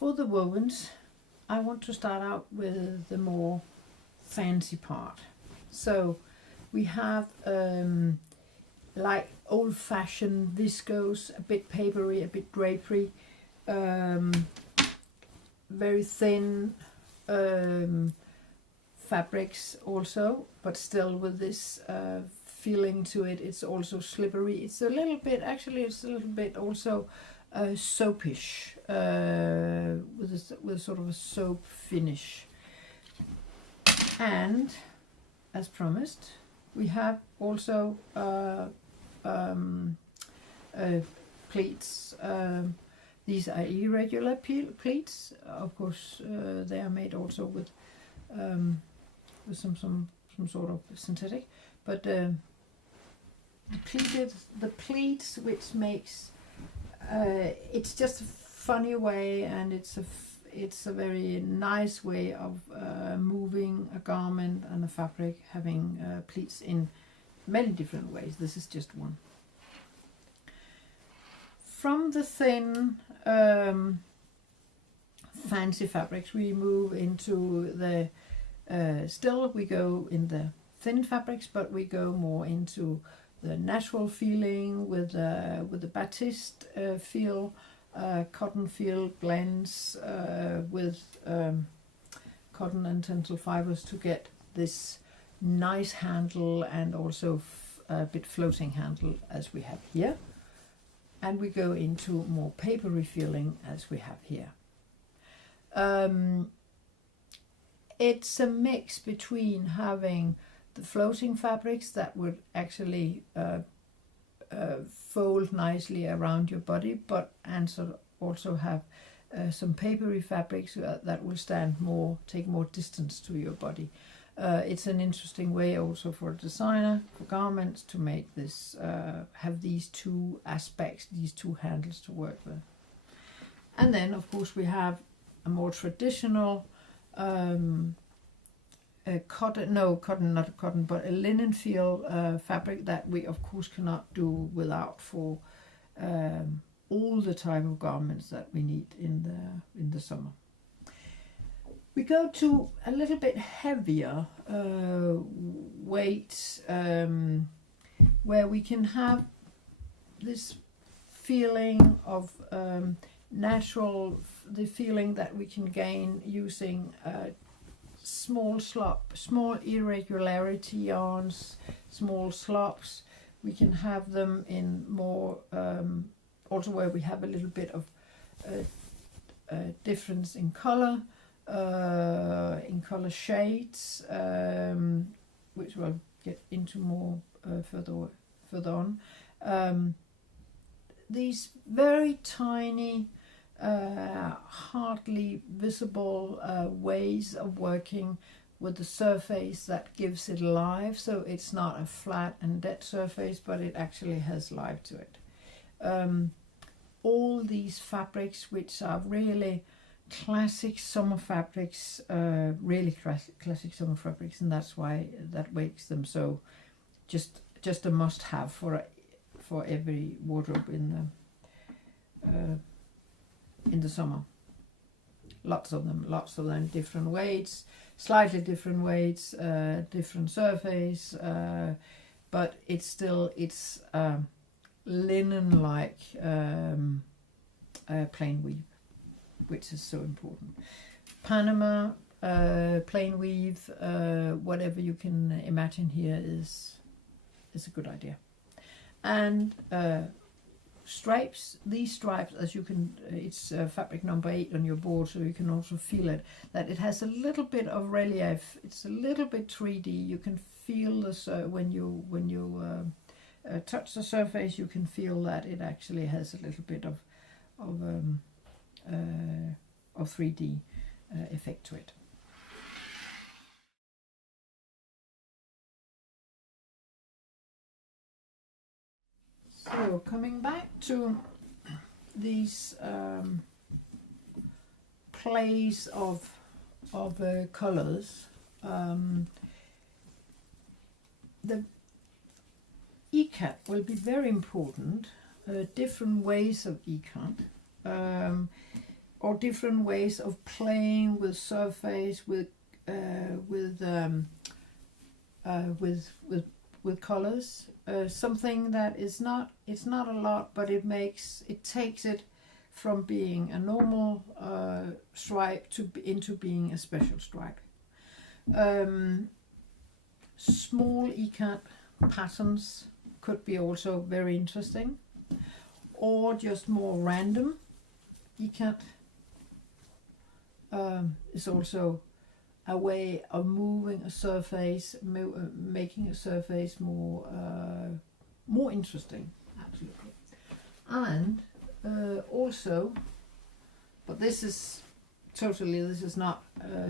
For the wovens, I want to start out with the more fancy part. So we have like old-fashioned viscose, a bit papery, a bit drapery, very thin fabrics also, but still with this feeling to it. It's also slippery. It's a little bit, actually it's a little bit also soapish, with sort of a soap finish. And as promised, we have also pleats. These are irregular pleats. Of course, they are made also with some sort of synthetic, but the pleats, which makes it's just a funny way, and it's a very nice way of moving a garment and a fabric, having pleats in many different ways. This is just one. From the thin fancy fabrics, we move into the still we go in the thin fabrics, but we go more into the natural feeling with the batiste feel, cotton feel blends with cotton and tencel fibers to get this nice handle, and also a bit floating handle as we have here. And we go into more papery feeling as we have here. It's a mix between having the floating fabrics that would actually fold nicely around your body, and sort of also have some papery fabrics that will take more distance to your body. It's an interesting way also for a designer, for garments, to make this, have these two aspects, these two handles to work with. And then of course we have a more traditional but a linen feel fabric that we of course cannot do without for all the type of garments that we need in the summer. We go to a little bit heavier weight, where we can have this feeling of natural, the feeling that we can gain using small irregularity yarns, small slops. We can have them in more, also where we have a little bit of difference in color shades, which we'll get into more further on. These very tiny, hardly visible ways of working with the surface that gives it life. So it's not a flat and dead surface, but it actually has life to it. All these fabrics, which are really classic summer fabrics, really classic summer fabrics, and that's why that makes them so just a must-have for every wardrobe in the summer. Lots of them, different weights, slightly different weights, different surface, but it's linen-like plain weave, which is so important. Panama, plain weave, whatever you can imagine here is a good idea. And stripes, these stripes, as you can, it's fabric number 8 on your board, so you can also feel it, that it has a little bit of relief. It's a little bit 3D. You can feel this when you touch the surface. You can feel that it actually has a little bit of 3D effect to it. So coming back to these plays of colors, the ikat will be very important. Different ways of ikat. or different ways of playing with surface, with colors. Something that is not, it's not a lot, but it takes it from being a normal stripe into being a special stripe. Small ikat patterns could be also very interesting, or just more random ikat is also a way of moving a surface, making a surface more interesting, absolutely. And also, but this is not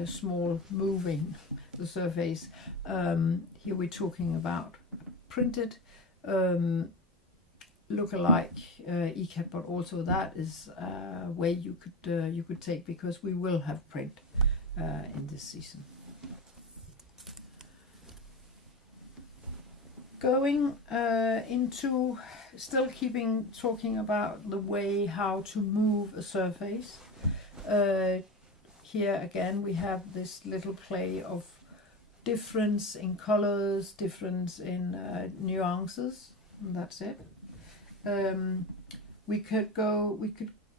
small moving the surface. Here we're talking about printed look-alike ikat, but also that is a way you could take, because we will have print in this season. Going into still talking about the way how to move a surface. Here again we have this little play of difference in colors, difference in nuances, and that's it. We could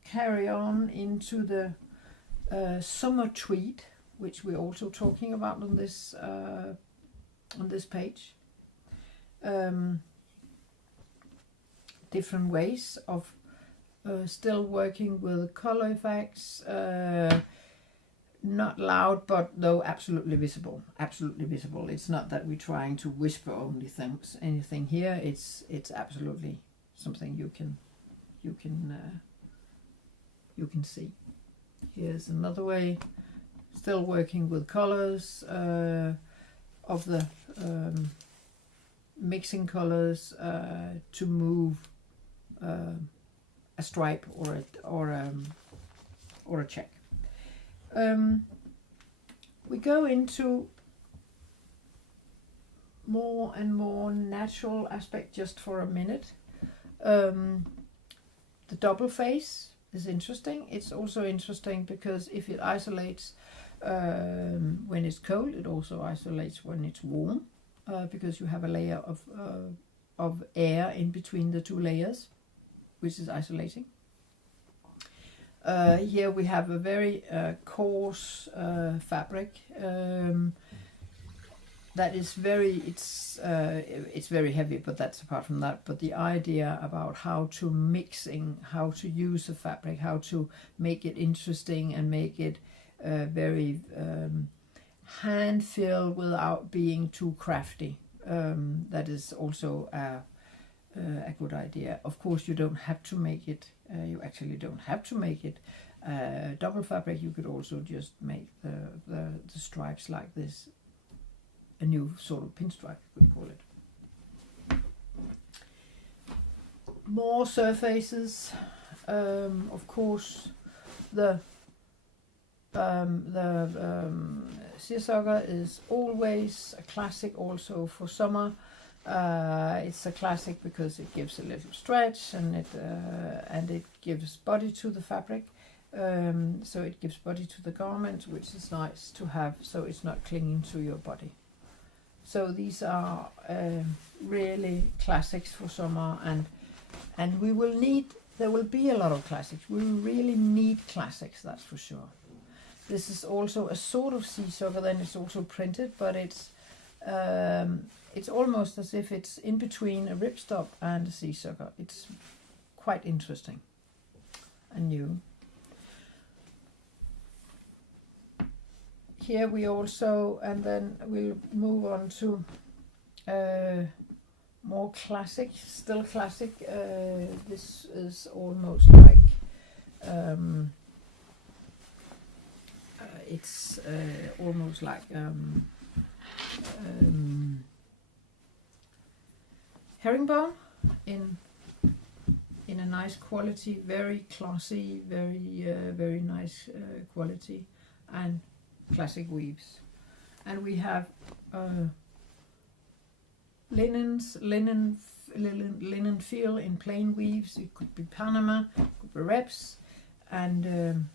carry on into the summer tweed, which we're also talking about on this page. Different ways of still working with color effects, not loud, but though absolutely visible. It's not that we're trying to whisper anything here. It's absolutely something you can see. Here's another way, still working with colors, of the mixing colors to move a stripe or a check. We go into more and more natural aspect just for a minute. The double face is interesting. It's also interesting because if it isolates when it's cold, it also isolates when it's warm, because you have a layer of air in between the two layers, which is isolating. Here we have a very coarse fabric that is it's very heavy, but that's apart from that. But the idea about how to use the fabric, how to make it interesting and make it very hand feel without being too crafty, that is also a good idea. Of course, you don't have to make it. You actually don't have to make it double fabric. You could also just make the stripes like this, a new sort of pinstripe, we call it. More surfaces. Of course, the seersucker is always a classic, also for summer. It's a classic because it gives a little stretch and it gives body to the fabric. So it gives body to the garment, which is nice to have, so it's not clinging to your body. So these are really classics for summer, and there will be a lot of classics. We will really need classics, that's for sure. This is also a sort of seersucker, then it's also printed, but it's almost as if it's in between a ripstop and a seersucker. It's quite interesting and new. Here we also, and then we'll move on to more classic, still classic. This is almost like it's almost like herringbone in a nice quality, very classy, very nice quality, and classic weaves. And we have linen feel in plain weaves. It could be Panama, it could be reps, and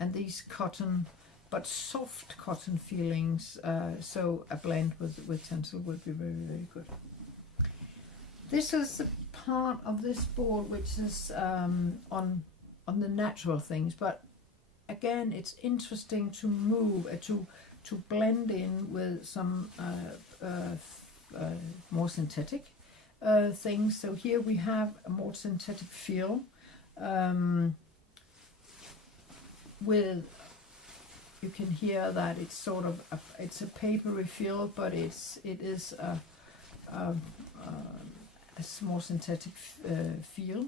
these cotton, but soft cotton feelings. So a blend with tencel would be very, very good. This is the part of this board which is on the natural things, but again, it's interesting to move to blend in with some more synthetic things. So here we have a more synthetic feel with, you can hear that it's sort of it's a papery feel, but it is a more synthetic feel,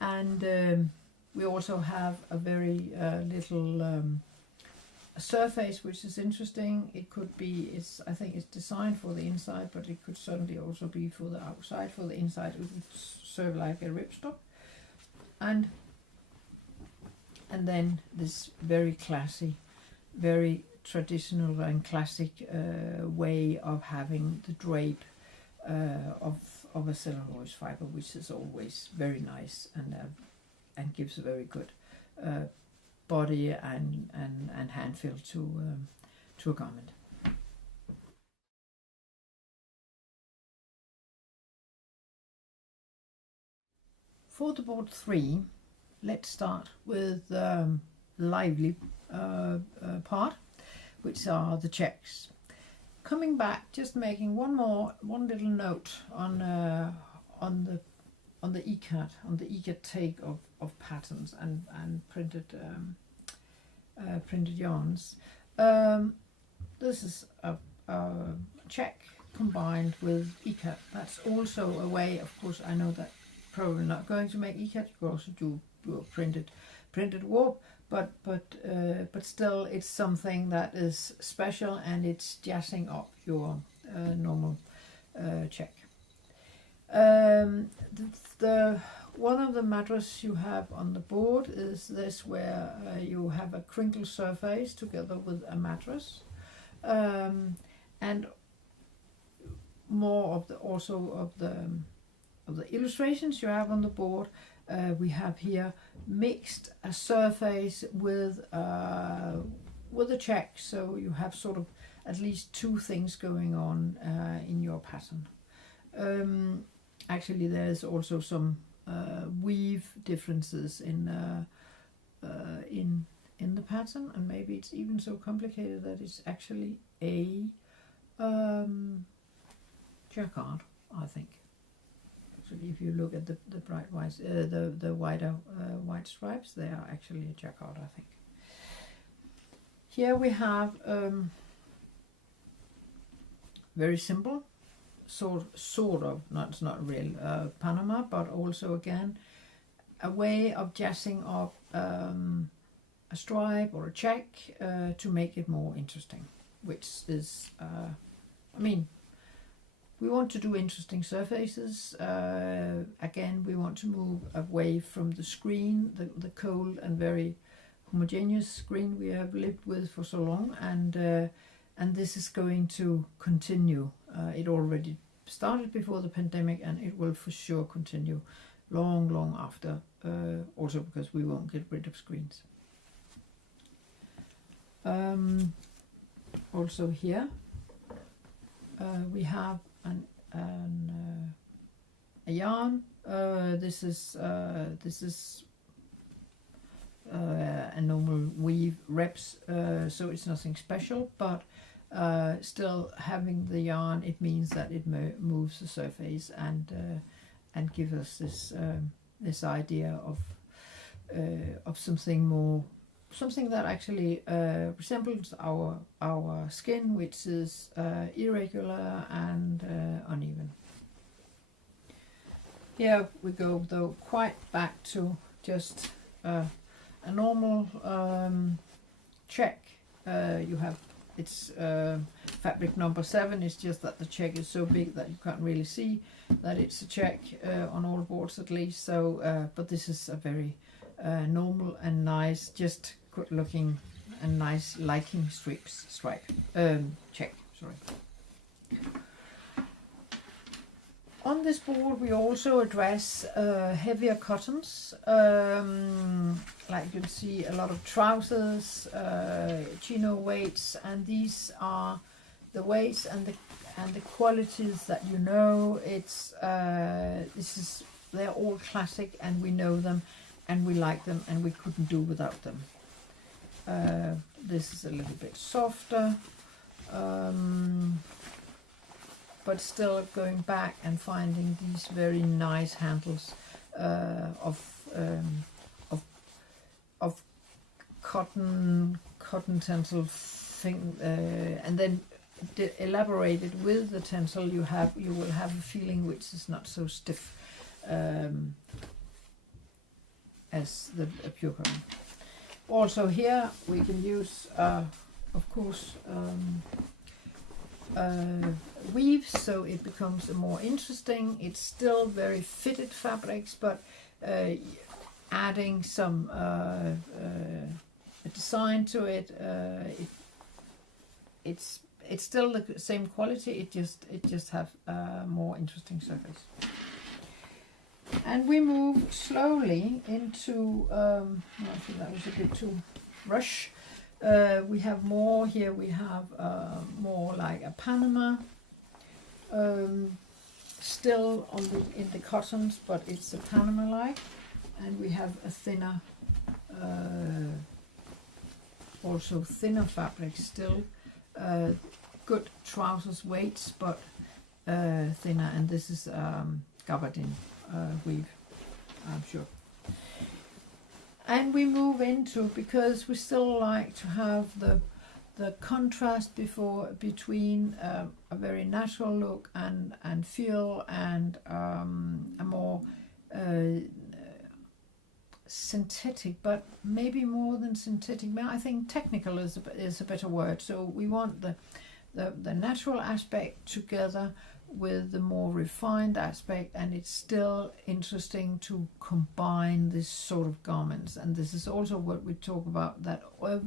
and we also have a very little surface, which is interesting. It could be, I think it's designed for the inside, but it could certainly also be for the outside. For the inside, it would serve like a ripstop, and then this very classy, very traditional and classic way of having the drape of a cellulose fiber, which is always very nice and gives a very good body and hand feel to a garment. For the board 3, let's start with the lively part, which are the checks. Coming back, just making one little note on the ikat, on the ikat take of patterns and printed yarns. This is a check combined with ikat. That's also a way, of course, I know that probably not going to make ikat. You could also do printed warp, but still it's something that is special, and it's jazzing up your normal check. The one of the mattress you have on the board is this, where you have a crinkle surface together with a mattress, and more of the illustrations you have on the board. We have here mixed a surface with a check, so you have sort of at least two things going on in your pattern. Actually, there's also some weave differences in the pattern, and maybe it's even so complicated that it's actually a jacquard, I think. Actually, if you look at the bright whites, the wider white stripes, they are actually a jacquard, I think. Here we have very simple, sort of, it's not real Panama, but also again a way of jazzing up a stripe or a check to make it more interesting, which is, I mean, we want to do interesting surfaces. Again, we want to move away from the screen, the cold and very homogeneous screen we have lived with for so long, and this is going to continue. It already started before the pandemic, and it will for sure continue long after, also because we won't get rid of screens. Also here we have a yarn. This is a normal weave reps, so it's nothing special, but still having the yarn, it means that it moves the surface and gives us this idea of something that actually resembles our skin, which is irregular and uneven. Here we go though quite back to just a normal check. You have, it's fabric number 7. It's just that the check is so big that you can't really see that it's a check on all boards at least. So, but this is a very normal and nice, just good looking and nice liking stripe check. Sorry. On this board we also address heavier cottons, like you'll see a lot of trousers, chino weights, and these are the weights and the qualities that you know. It's they're all classic, and we know them, and we like them, and we couldn't do without them. This is a little bit softer, but still going back and finding these very nice handles of cotton tencel thing, and then elaborated with the tencel. You will have a feeling which is not so stiff as the pure cotton. Also here we can use, of course, weaves, so it becomes more interesting. It's still very fitted fabrics, but adding some design to it, it's still the same quality. It just have a more interesting surface. And we move slowly into, I think that was a bit too rush. We have more here. We have more like a Panama, still in the cottons, but it's a Panama-like, and we have a thinner, also thinner fabric still. Good trousers weights, but thinner, and this is gabardine weave, I'm sure. And we move into, because we still like to have the contrast between a very natural look and feel, and a more synthetic, but maybe more than synthetic. I think technical is a better word. So we want the natural aspect together with the more refined aspect, and it's still interesting to combine this sort of garments. And this is also what we talk about, that all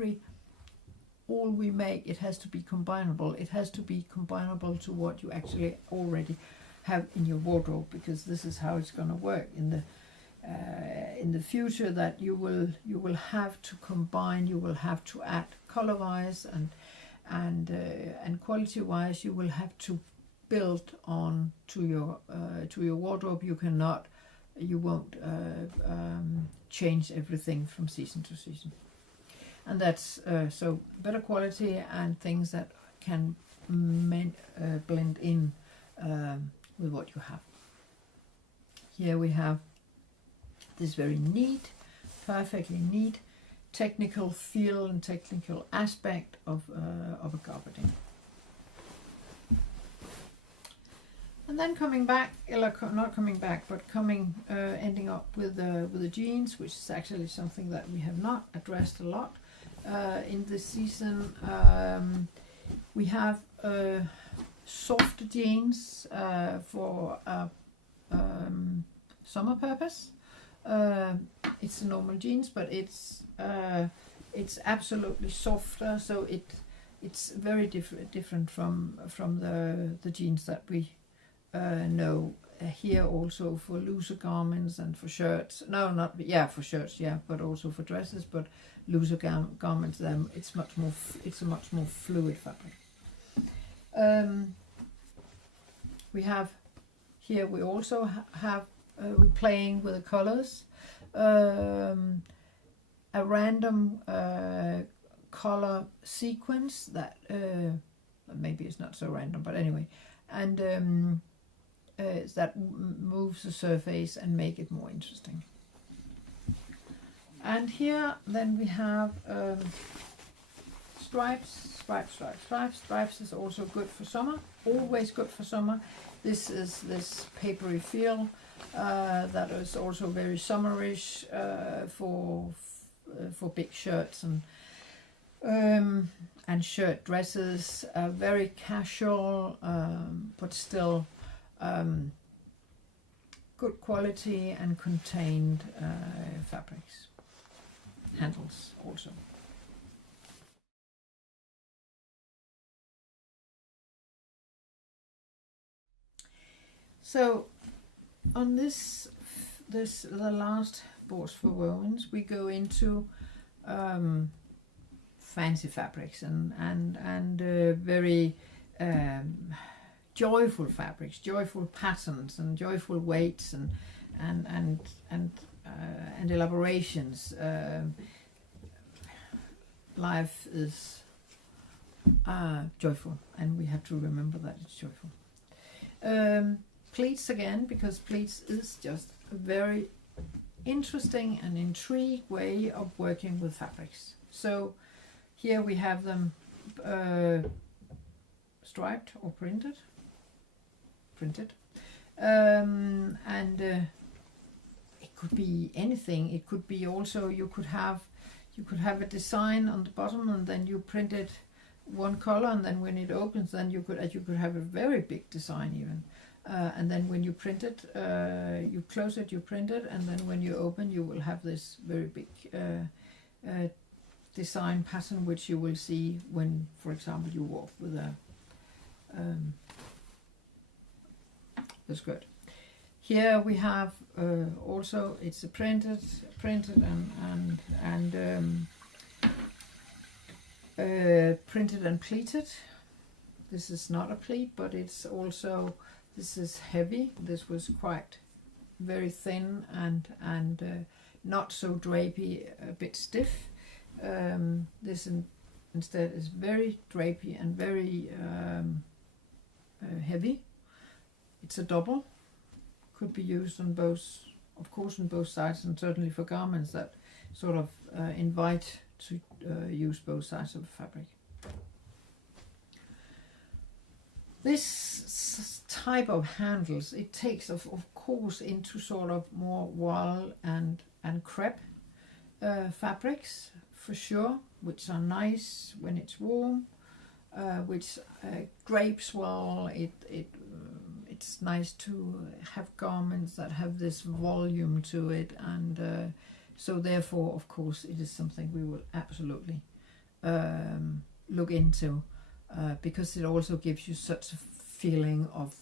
we make, it has to be combinable. It has to be combinable to what you actually already have in your wardrobe, because this is how it's going to work in the future, that you will have to combine, you will have to add color-wise and quality-wise. You will have to build on to your wardrobe. You won't change everything from season to season, and that's so better quality and things that can blend in with what you have. Here we have this very neat, perfectly neat technical feel and technical aspect of a gabardine. And then coming back, not coming back, but ending up with the jeans, which is actually something that we have not addressed a lot in this season. We have soft jeans for summer purpose. It's a normal jeans, but it's absolutely softer, so it's very different from the jeans that we know here, also for looser garments and for shirts. For shirts, but also for dresses. But looser garments, it's a much more fluid fabric. We have here. We also have we're playing with the colors. A random color sequence that maybe it's not so random, but anyway, and that moves the surface and make it more interesting. And here then we have stripes. Stripes is also good for summer, always good for summer. This is this papery feel that is also very summerish for big shirts and shirt dresses. Very casual, but still good quality and contained fabrics. Handles also. So on this the last Boards for Wovens, we go into fancy fabrics and very joyful fabrics, joyful patterns, and joyful weights and elaborations. Life is joyful, and we have to remember that it's joyful. Pleats again, because pleats is just a very interesting and intriguing way of working with fabrics. So here we have them striped or printed, and it could be anything. It could be also, you could have a design on the bottom, and then you print it one color, and then when it opens, then you could have a very big design even. And then when you print it, you close it, you print it, and then when you open, you will have this very big design pattern, which you will see when, for example, you walk with the skirt. Here we have also, it's a printed and printed and pleated. This is not a pleat, but it's also, this is heavy. This was quite very thin and not so drapey, a bit stiff. This instead is very drapey and very heavy. It's a double. Could be used on both, of course, on both sides, and certainly for garments that sort of invite to use both sides of the fabric. This type of handles, it takes of course into sort of more voile and crepe fabrics for sure, which are nice when it's warm, which drapes well. It's nice to have garments that have this volume to it, and so therefore, of course, it is something we will absolutely look into, because it also gives you such a feeling of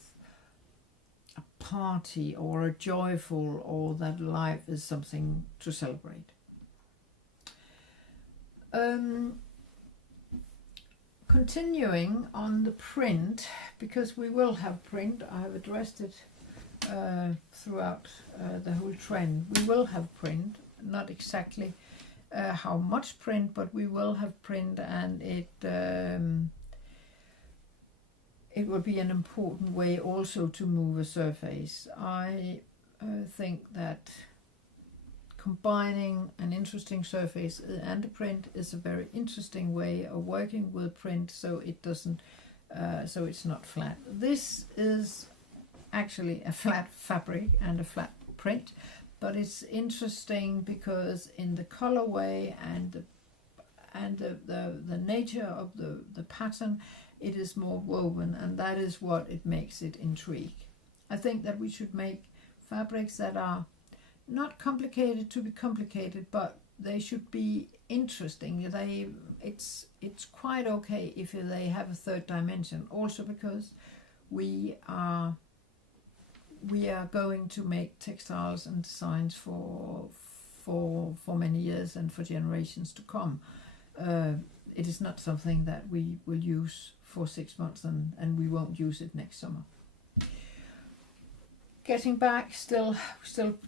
a party or a joyful, or that life is something to celebrate. Continuing on the print, because we will have print, I have addressed it throughout the whole trend. We will have print, not exactly how much print, but we will have print, and it will be an important way also to move a surface. I think that combining an interesting surface and a print is a very interesting way of working with print, so it doesn't, so it's not flat. This is actually a flat fabric and a flat print, but it's interesting because in the colorway and the nature of the pattern, it is more woven, and that is what it makes it intrigue. I think that we should make fabrics that are not complicated to be complicated, but they should be interesting. It's quite okay if they have a third dimension, also because we are going to make textiles and designs for many years and for generations to come. It is not something that we will use for 6 months and we won't use it next summer. Getting back, still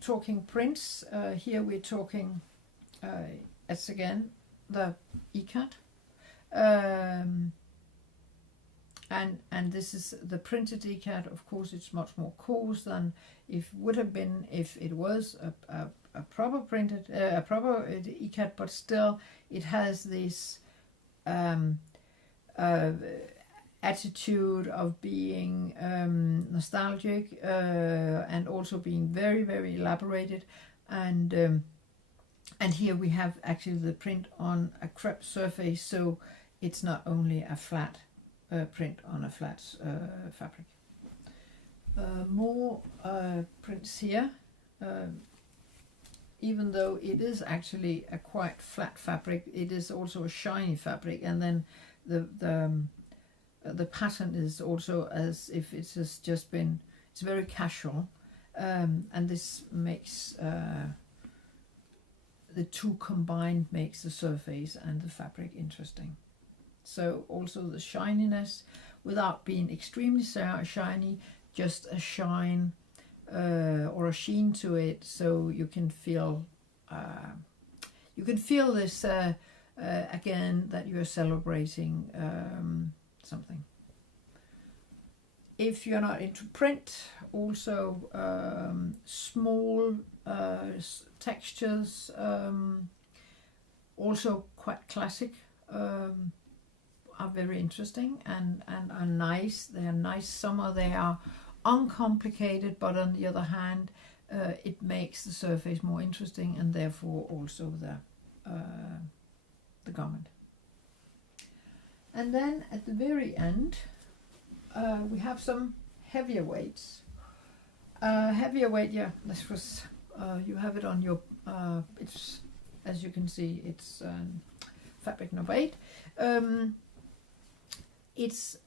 talking prints. Here we're talking, it's again the ikat, and this is the printed ikat. Of course, it's much more coarse than if it was a proper printed, a proper ikat, but still it has this attitude of being nostalgic and also being very, very elaborated, and here we have actually the print on a crepe surface, so it's not only a flat print on a flat fabric. More prints here, even though it is actually a quite flat fabric, it is also a shiny fabric, and then the pattern is also as if it has just been it's very casual, and this makes the two combined makes the surface and the fabric interesting. So also the shininess without being extremely shiny, just a shine or a sheen to it, so you can feel this again, that you're celebrating something. If you're not into print, also small textures, also quite classic, are very interesting and are nice. They are nice. Some of they are uncomplicated, but on the other hand, it makes the surface more interesting, and therefore also the garment. And then at the very end, we have some heavier weights. Heavier weight, yeah. This was you have it on your. It's, as you can see, it's fabric number 8. It's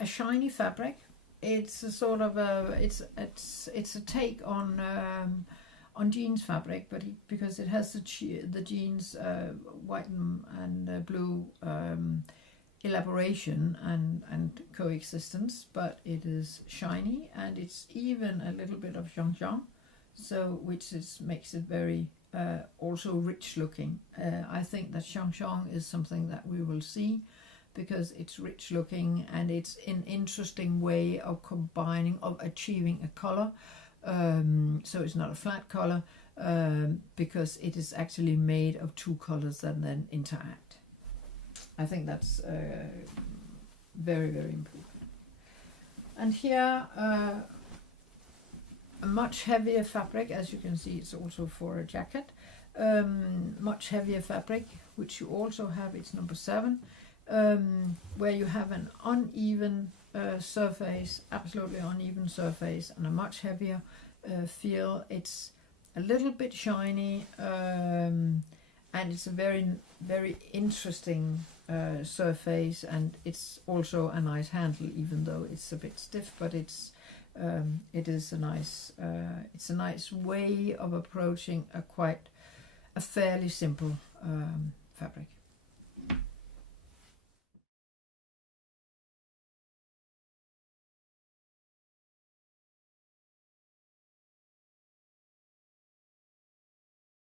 a shiny fabric. It's a sort of it's a take on jeans fabric, but because it has the jeans white and blue elaboration and coexistence, but it is shiny, and it's even a little bit of Jean, so makes it very also rich looking. I think that Jean is something that we will see, because it's rich looking and it's an interesting way of combining, of achieving a color. So it's not a flat color, because it is actually made of 2 colors that then interact. I think that's very, very important. And here, a much heavier fabric, as you can see, it's also for a jacket. Much heavier fabric, which you also have, it's number 7. Where you have an uneven surface, absolutely uneven surface, and a much heavier feel. It's a little bit shiny, and it's a very, very interesting surface, and it's also a nice handle, even though it's a bit stiff. But it is a nice it's a nice way of approaching a fairly simple fabric.